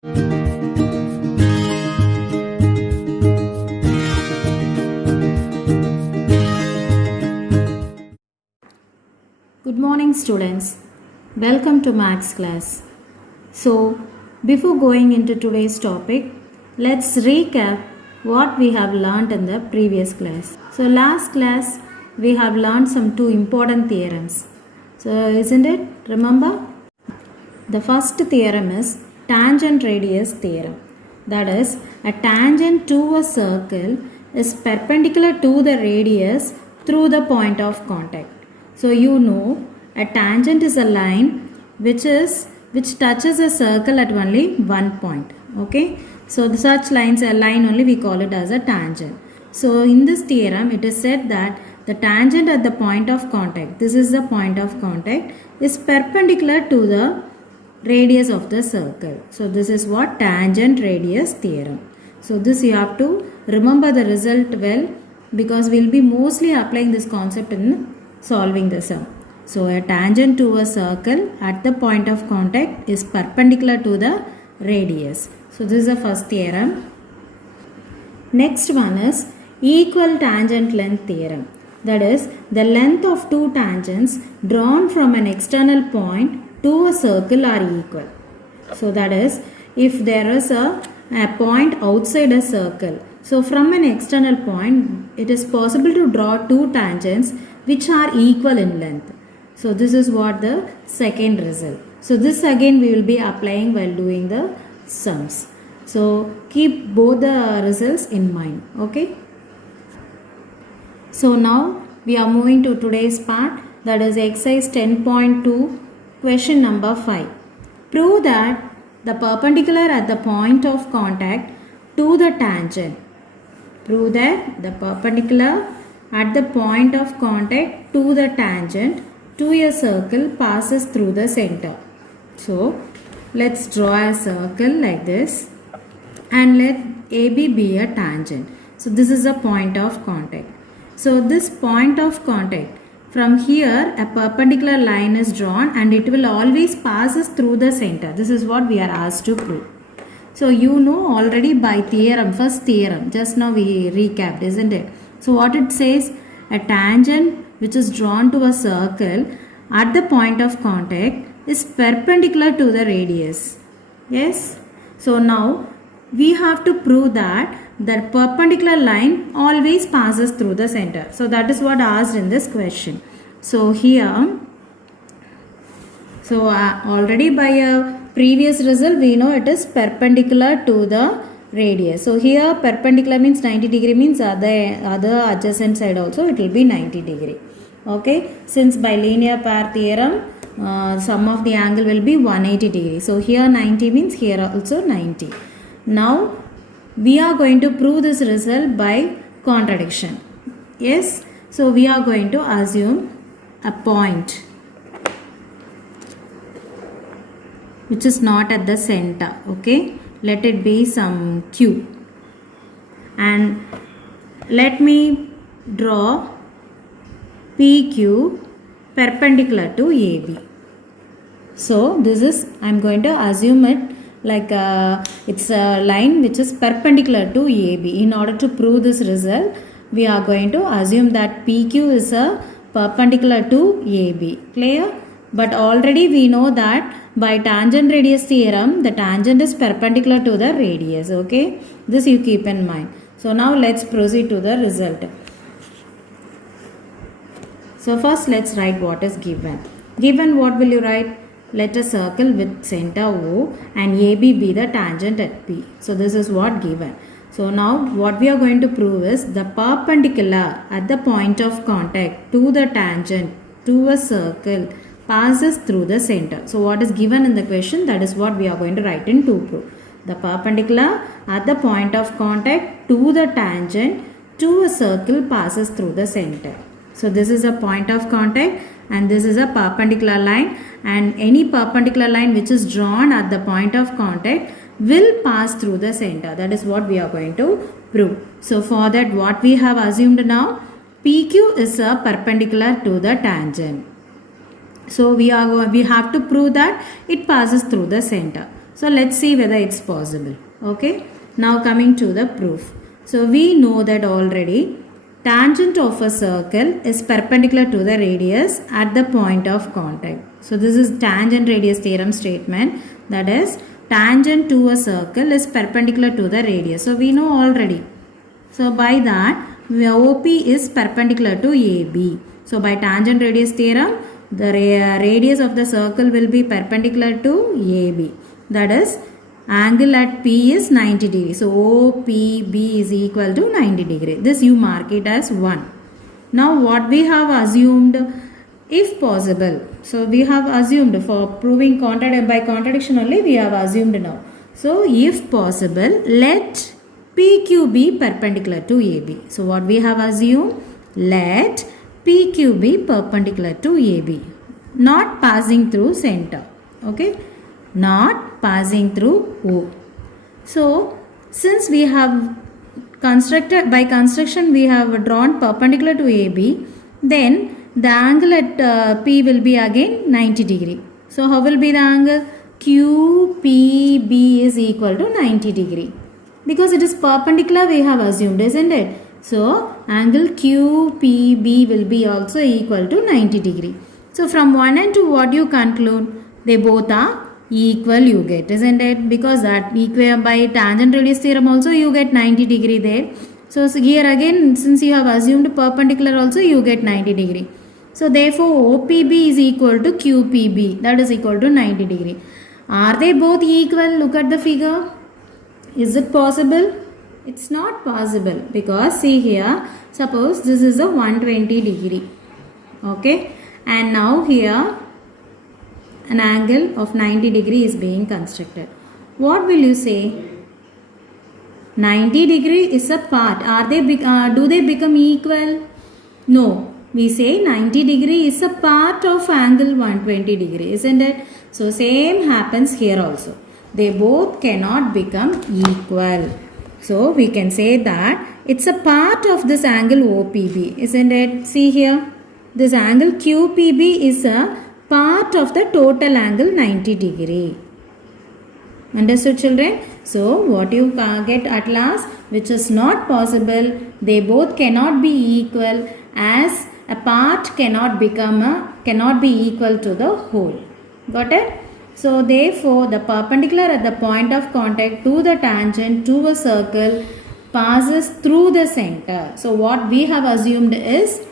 Good morning students. Welcome to Maths class. So, before going into today's topic, let's recap what we have learned in the previous class. So, last class we have learned some two important theorems. So, isn't it? Remember? The first theorem is tangent radius theorem. That is, a tangent to a circle is perpendicular to the radius through the point of contact. So you know a tangent is a line which touches a circle at only one point. Okay. So such lines, a line only we call it as a tangent. So in this theorem it is said that the tangent at the point of contact, this is the point of contact, is perpendicular to the radius of the circle. So this is what tangent radius theorem. So this you have to remember the result well, because we will be mostly applying this concept in solving the sum. So a tangent to a circle at the point of contact is perpendicular to the radius. So this is the first theorem. Next one is equal tangent length theorem. That is, the length of two tangents drawn from an external point to a circle are equal. So that is, if there is a point outside a circle, so from an external point it is possible to draw two tangents which are equal in length. So this is what the second result. So this again we will be applying while doing the sums. So keep both the results in mind. Okay. So now we are moving to today's part, that is exercise 10.2, question number 5. Prove that the perpendicular at the point of contact to the tangent. Prove that the perpendicular at the point of contact to the tangent to a circle passes through the center. So let's draw a circle like this and let AB be a tangent. So this is a point of contact. So this point of contact, from here a perpendicular line is drawn and it will always passes through the center. This is what we are asked to prove. So you know already by theorem, first theorem, just now we recapped, isn't it? So what it says, a tangent which is drawn to a circle at the point of contact is perpendicular to the radius. Yes? So now we have to prove that the perpendicular line always passes through the center. So that is what asked in this question. So here, so already by a previous result we know it is perpendicular to the radius. So here perpendicular means 90 degree, means other adjacent side also it will be 90 degree. Okay, since by linear pair theorem sum of the angle will be 180 degree. So here 90 means here also 90. Now we are going to prove this result by contradiction. Yes, so we are going to assume a point which is not at the center. Okay, let it be some Q, and let me draw PQ perpendicular to AB. So this is, I am going to assume it like it's a line which is perpendicular to AB. In order to prove this result, we are going to assume that PQ is a perpendicular to AB. Clear? But already we know that by tangent radius theorem, the tangent is perpendicular to the radius. Okay, this you keep in mind. So now let's proceed to the result. So first let's write what is given. Given, what will you write? Let a circle with center O and AB be the tangent at P. So this is what given. So now what we are going to prove is the perpendicular at the point of contact to the tangent to a circle passes through the center. So what is given in the question, that is what we are going to write in to prove. The perpendicular at the point of contact to the tangent to a circle passes through the center. So this is a point of contact and this is a perpendicular line, and any perpendicular line which is drawn at the point of contact will pass through the center. That is what we are going to prove. So for that, what we have assumed now, PQ is a perpendicular to the tangent. So we have to prove that it passes through the center. So let's see whether it's possible. Okay. Now coming to the proof. So we know that already tangent of a circle is perpendicular to the radius at the point of contact. So this is tangent radius theorem statement, that is tangent to a circle is perpendicular to the radius. So we know already. So by that OP is perpendicular to AB. So by tangent radius theorem, the radius of the circle will be perpendicular to AB. That is angle at P is 90 degree. So OPB is equal to 90 degree. This you mark it as 1. Now what we have assumed, if possible. So we have assumed for proving by contradiction only we have assumed now. So if possible, let PQ be perpendicular to AB. So what we have assumed, let PQ be perpendicular to AB. Not passing through center. Okay. Not passing through O. So since we have constructed, by construction we have drawn perpendicular to AB, then the angle at P will be again 90 degree. So how will be the angle? QPB is equal to 90 degree. Because it is perpendicular we have assumed, isn't it? So angle QPB will be also equal to 90 degree. So from one end to what you conclude? They both are equal you get, isn't it? Because that by tangent radius theorem also you get 90 degree there. So here again, since you have assumed perpendicular also you get 90 degree. So therefore OPB is equal to QPB, that is equal to 90 degree. Are they both equal? Look at the figure. Is it possible? It's not possible, because see here, suppose this is a 120 degree. Okay. And now here an angle of 90 degree is being constructed. What will you say? 90 degree is a part. Do they become equal? No. We say 90 degree is a part of angle 120 degree, isn't it? So same happens here also. They both cannot become equal. So we can say that it's a part of this angle OPB, isn't it? See here. This angle QPB is a part of the total angle 90 degree. Understood, children? So what you get at last, which is not possible, they both cannot be equal, as a part cannot be equal to the whole. Got it? So therefore the perpendicular at the point of contact to the tangent to a circle passes through the center. So what we have assumed is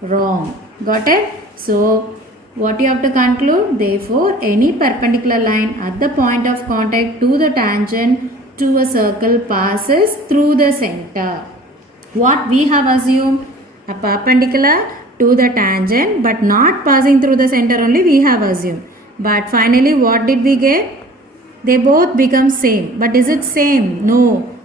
wrong. Got it? So what you have to conclude? Therefore any perpendicular line at the point of contact to the tangent to a circle passes through the center. What we have assumed? A perpendicular to the tangent but not passing through the center only we have assumed. But finally what did we get? They both become same. But is it same? No.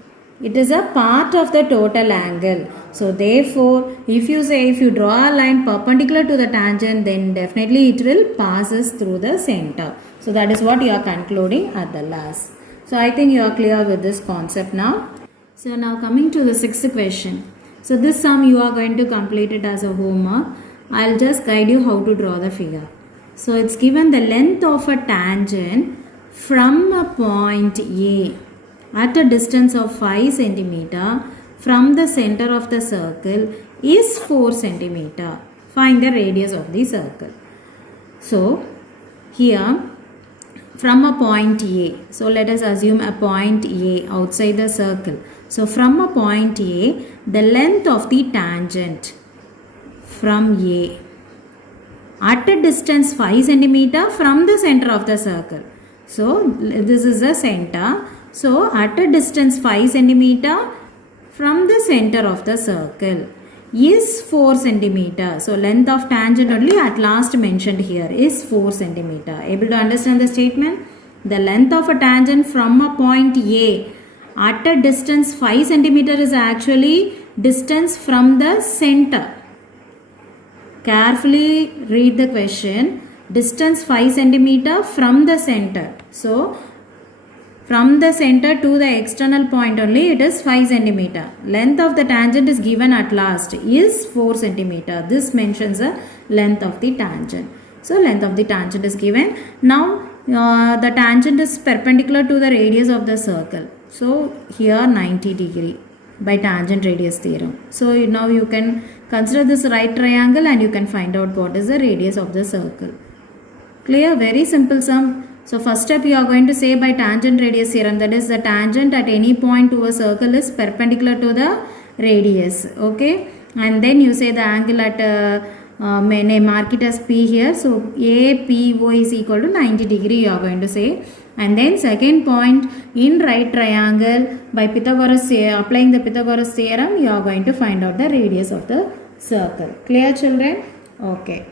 It is a part of the total angle. So therefore, if you draw a line perpendicular to the tangent, then definitely it will passes through the center. So that is what you are concluding at the last. So I think you are clear with this concept now. So now coming to the sixth question. So this sum you are going to complete it as a homework. I'll just guide you how to draw the figure. So it's given the length of a tangent from a point A at a distance of 5 cm from the center of the circle is 4 cm. Find the radius of the circle. So here from a point A. So let us assume a point A outside the circle. So from a point A, the length of the tangent from A at a distance 5 cm from the center of the circle. So this is the center. So at a distance 5 cm from the center of the circle is 4 cm. So length of tangent only at last mentioned here is 4 cm. Able to understand the statement? The length of a tangent from a point A at a distance 5 cm is actually distance from the center. Carefully read the question. Distance 5 cm from the center. So from the center to the external point only it is 5 cm. Length of the tangent is given at last is 4 cm. This mentions the length of the tangent. So length of the tangent is given. Now the tangent is perpendicular to the radius of the circle. So here 90 degree by tangent radius theorem. So now you can consider this right triangle and you can find out what is the radius of the circle. Clear? Very simple sum. So first step you are going to say by tangent radius theorem, that is the tangent at any point to a circle is perpendicular to the radius. Okay, and then you say the angle at mark it as P here. So APO is equal to 90 degree you are going to say. And then second point, in right triangle by Pythagoras, applying the Pythagoras theorem, you are going to find out the radius of the circle. Clear children? Okay.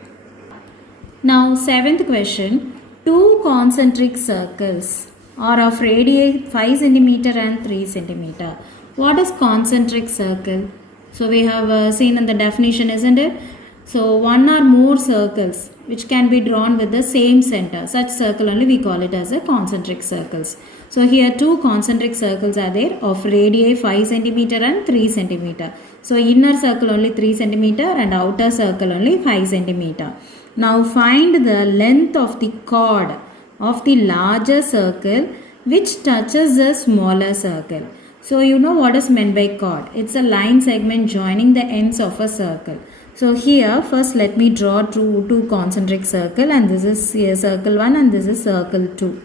Now seventh question, two concentric circles are of radii 5 cm and 3 cm. What is concentric circle? So we have seen in the definition, isn't it? So one or more circles which can be drawn with the same center. Such circle only we call it as a concentric circles. So here two concentric circles are there of radii 5 cm and 3 cm. So inner circle only 3 cm and outer circle only 5 cm. Now find the length of the chord of the larger circle which touches the smaller circle. So you know what is meant by chord. It's a line segment joining the ends of a circle. So here first let me draw two concentric circle, and this is here circle 1 and this is circle 2.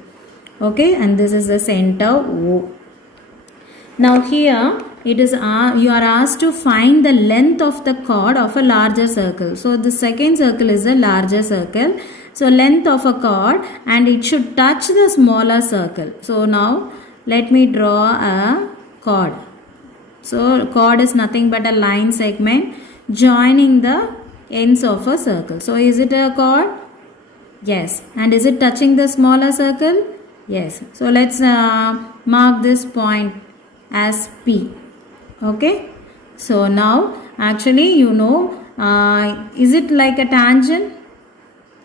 Okay, and this is the center O. Now here it is you are asked to find the length of the chord of a larger circle. So the second circle is a larger circle. So length of a chord, and it should touch the smaller circle. So now let me draw a chord. So chord is nothing but a line segment joining the ends of a circle. So is it a chord? Yes. And is it touching the smaller circle? Yes. So let's mark this point as P. Okay. So now actually you know, is it like a tangent?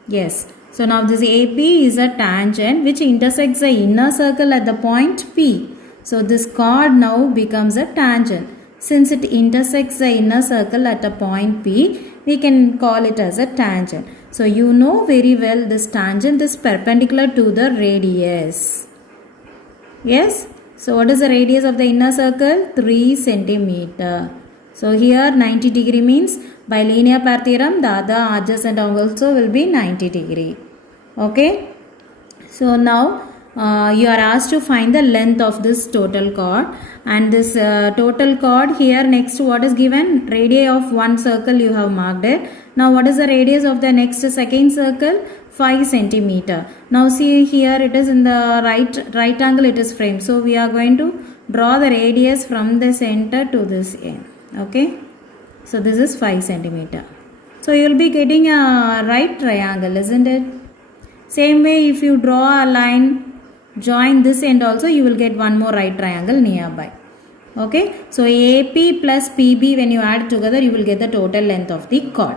Yes. So now this AP is a tangent which intersects the inner circle at the point P. So this chord now becomes a tangent. Since it intersects the inner circle at a point P, we can call it as a tangent. So you know very well this tangent is perpendicular to the radius. Yes? So what is the radius of the inner circle? 3 cm. So here 90 degree means by linear pair theorem the other adjacent angle also will be 90 degree. Okay? So now you are asked to find the length of this total chord, and this total chord here next to what is given, radii of one circle you have marked it. Now what is the radius of the next second circle? 5 cm. Now see here it is in the right angle it is framed. So we are going to draw the radius from the center to this end. Okay. So this is 5 cm. So you will be getting a right triangle, isn't it? Same way if you draw a line, join this end also, you will get one more right triangle nearby. Okay. So AP plus PB, when you add together, you will get the total length of the chord.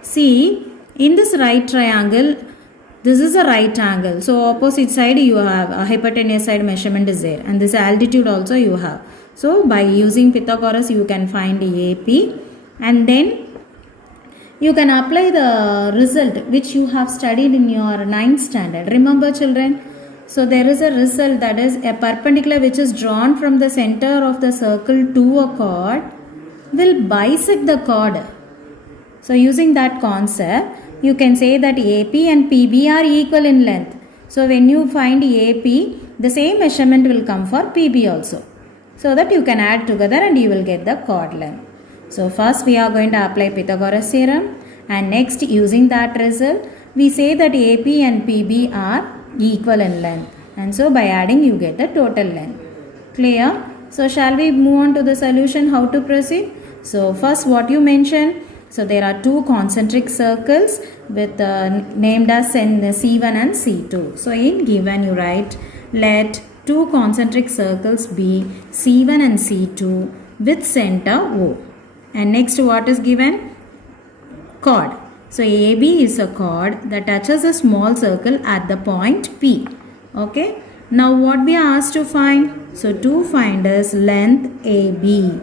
See, in this right triangle, this is a right angle. So opposite side you have a hypotenuse side measurement is there, and this altitude also you have. So by using Pythagoras you can find AP, and then you can apply the result which you have studied in your 9th standard. Remember children? So there is a result, that is a perpendicular which is drawn from the center of the circle to a chord will bisect the chord. So using that concept, you can say that AP and PB are equal in length. So when you find AP, the same measurement will come for PB also. So that you can add together and you will get the chord length. So first we are going to apply Pythagoras theorem, and next using that result, we say that AP and PB are equal in length, and so by adding you get the total length. Clear? So shall we move on to the solution, how to proceed? So first what you mentioned, so there are two concentric circles with named as C1 and C2. So in given you write, let two concentric circles be C1 and C2 with center O. And next what is given? Chord. So AB is a chord that touches a small circle at the point P. Okay. Now what we are asked to find? So to find is length AB.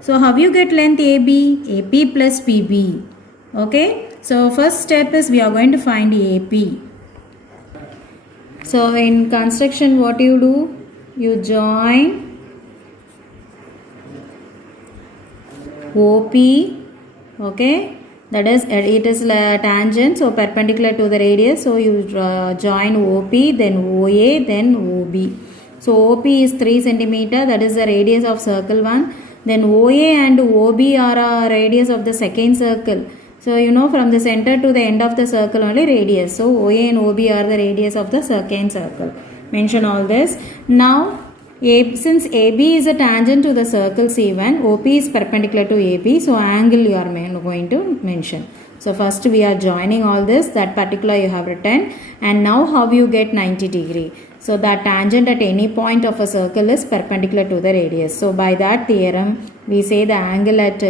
So how you get length AB? AP plus PB. Okay. So first step is we are going to find AP. So in construction, what you do? You join OP, okay, that is it is tangent, so perpendicular to the radius, so you join OP, then OA, then OB. So OP is 3 centimeter, that is the radius of circle 1. Then OA and OB are a radius of the second circle. So you know, from the center to the end of the circle only radius. So OA and OB are the radius of the second circle. Mention all this. Now since AB is a tangent to the circle C1, OP is perpendicular to AB, so angle you are going to mention. So first we are joining all this, that particular you have written, and now how you get 90 degree. So that tangent at any point of a circle is perpendicular to the radius. So by that theorem we say the angle at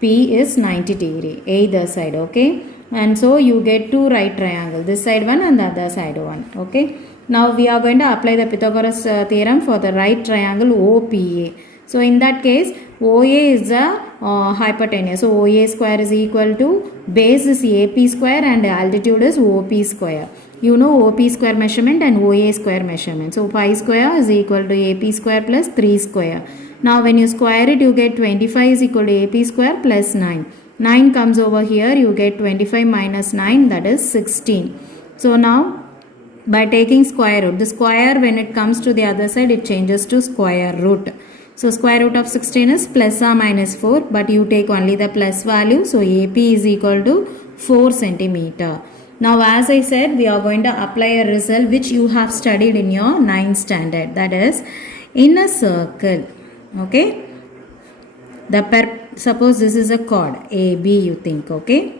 P is 90 degree either side, okay, and so you get two right triangle, this side one and the other side one, okay. Now we are going to apply the Pythagoras theorem for the right triangle OPA. So in that case, OA is the hypotenuse. So OA square is equal to base is AP square and altitude is OP square. You know OP square measurement and OA square measurement. So pi square is equal to AP square plus 3 square. Now when you square it, you get 25 is equal to AP square plus 9. 9 comes over here, you get 25 minus 9, that is 16. So now by taking square root, the square when it comes to the other side, it changes to square root. So square root of 16 is plus or minus 4, but you take only the plus value. So AP is equal to 4 centimeter. Now as I said, we are going to apply a result which you have studied in your 9th standard. That is, in a circle, okay, suppose this is a chord AB, you think, okay.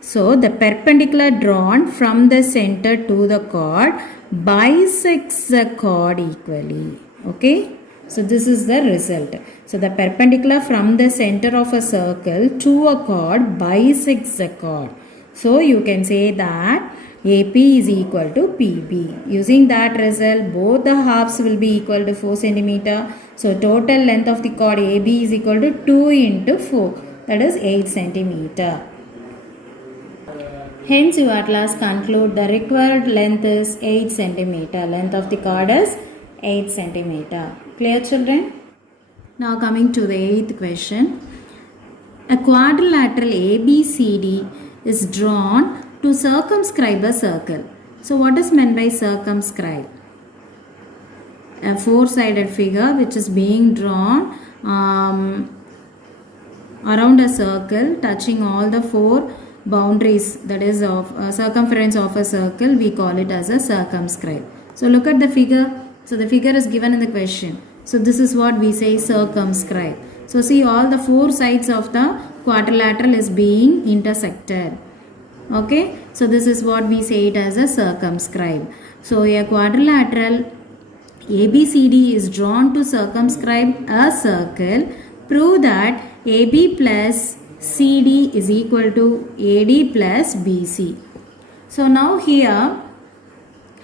So the perpendicular drawn from the center to the chord bisects the chord equally, okay. So this is the result. So the perpendicular from the center of a circle to a chord bisects the chord. So you can say that AP is equal to PB. Using that result, both the halves will be equal to 4 centimeter. So total length of the chord AB is equal to 2 into 4, that is 8 centimeter. Hence you at last conclude the required length is 8 centimeter. Length of the chord is 8 centimeter. Clear, children? Now coming to the 8th question. A quadrilateral ABCD is drawn to circumscribe a circle. So what is meant by circumscribe? A four-sided figure which is being drawn around a circle touching all the four boundaries, that is of circumference of a circle, we call it as a circumscribe. So look at the figure. So the figure is given in the question. So this is what we say circumscribe. So see, all the four sides of the quadrilateral is being intersected. Okay. So this is what we say it as a circumscribe. So a quadrilateral ABCD is drawn to circumscribe a circle. Prove that AB plus CD is equal to AD plus BC. So now here,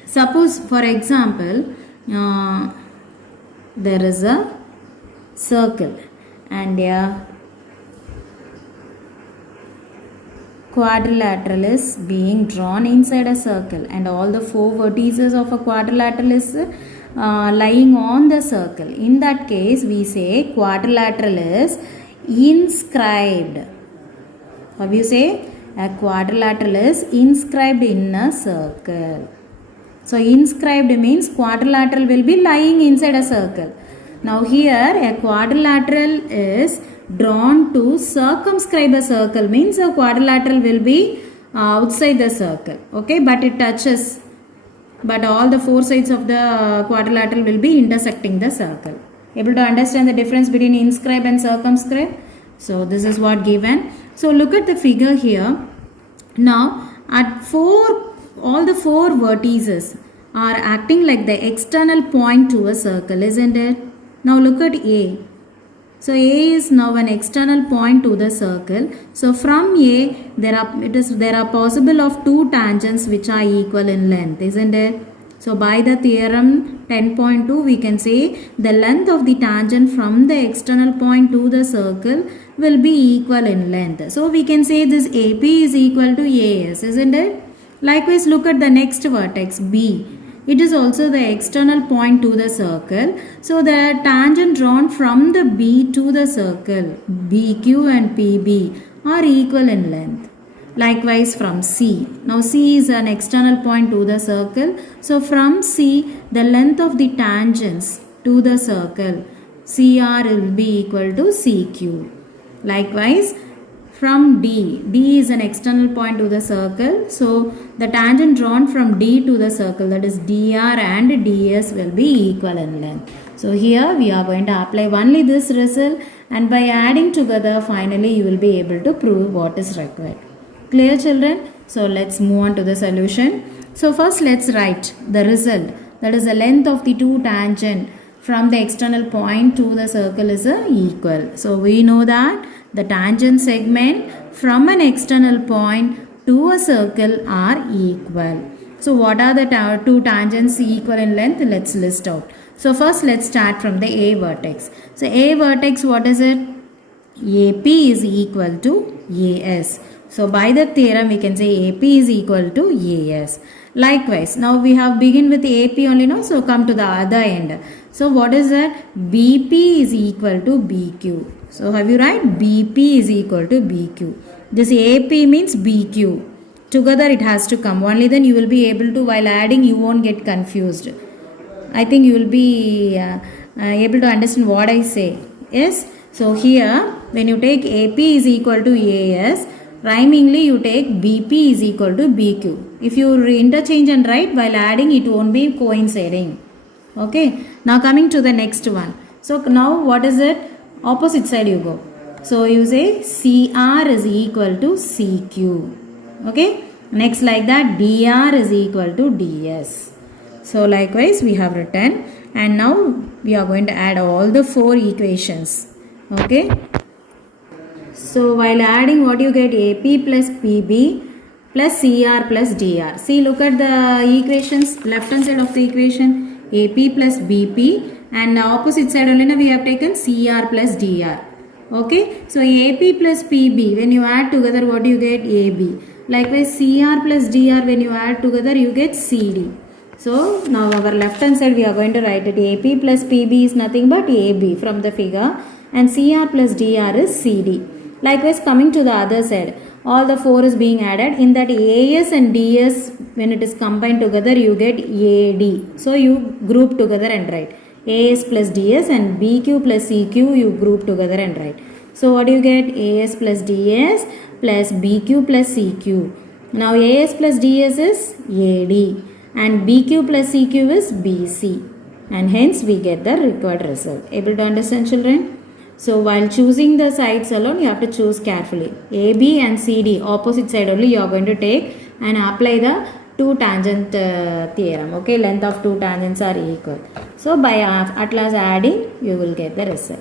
suppose for example, there is a circle and a quadrilateral is being drawn inside a circle, and all the four vertices of a quadrilateral is lying on the circle. In that case, we say quadrilateral is inscribed. How you say? A quadrilateral is inscribed in a circle. So inscribed means quadrilateral will be lying inside a circle. Now here a quadrilateral is drawn to circumscribe a circle, means a quadrilateral will be outside the circle, okay, but it touches, but all the four sides of the quadrilateral will be intersecting the circle. Able to understand the difference between inscribe and circumscribe? So this is what given. So look at the figure here. Now at all the four vertices are acting like the external point to a circle, isn't it? Now look at A. So A is now an external point to the circle. So from A there are possible of two tangents which are equal in length, isn't it? So by the theorem 10.2 we can say the length of the tangent from the external point to the circle will be equal in length. So we can say this AP is equal to AS, isn't it? Likewise, look at the next vertex B. it is also the external point to the circle. So the tangent drawn from the B to the circle, BQ and PB, are equal in length. Likewise from C. Now C is an external point to the circle. So from C, the length of the tangents to the circle, CR will be equal to CQ. Likewise from D is an external point to the circle. So the tangent drawn from D to the circle, that is DR and DS, will be equal in length. So here we are going to apply only this result, and by adding together finally you will be able to prove what is required. Clear, children? So let's move on to the solution. So first let's write the result, that is the length of the two tangent from the external point to the circle is equal. So we know that the tangent segment from an external point to a circle are equal. So what are the two tangents equal in length? Let's list out. So first let's start from the A vertex. So A vertex, what is it? AP is equal to AS. So by the theorem we can say AP is equal to AS. Likewise, now we have begin with AP only, no? So come to the other end. So what is that? BP is equal to BQ. So have you write BP is equal to BQ. This AP means BQ. Together it has to come. Only then you will be able to, while adding you won't get confused. I think you will be able to understand what I say. Yes? So here when you take AP is equal to AS, rhymingly you take BP is equal to BQ. If you interchange and write, while adding it won't be coinciding. Okay. Now coming to the next one. So now what is it? Opposite side you go. So you say CR is equal to CQ. Okay. Next like that DR is equal to DS. So likewise we have written, and now we are going to add all the four equations. Okay. So while adding, what you get? AP plus PB plus CR plus DR. See, look at the equations, left hand side of the equation, AP plus BP, and the opposite side only we have taken CR plus DR. Okay, so AP plus PB, when you add together, what you get? AB. Likewise CR plus DR, when you add together you get CD. So now our left hand side we are going to write it. AP plus PB is nothing but AB from the figure, and CR plus DR is CD. Likewise coming to the other side, all the four is being added. In that AS and DS, when it is combined together you get AD. So you group together and write AS plus DS, and BQ plus CQ you group together and write. So what do you get? AS plus DS plus BQ plus CQ. Now AS plus DS is AD and BQ plus CQ is BC, and hence we get the required result. Able to understand, children? So while choosing the sides alone, you have to choose carefully. AB and CD, opposite side only you are going to take and apply the two tangent theorem. Okay, length of two tangents are equal. So by at last adding, you will get the result.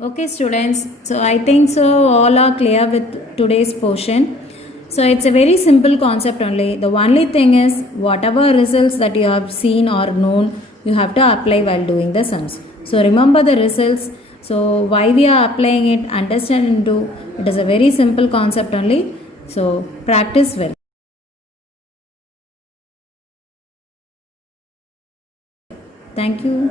Okay, students. So I think so all are clear with today's portion. So it's a very simple concept only. The only thing is whatever results that you have seen or known, you have to apply while doing the sums. So remember the results. So why we are applying it, understand and do. It is a very simple concept only. So practice well. Thank you.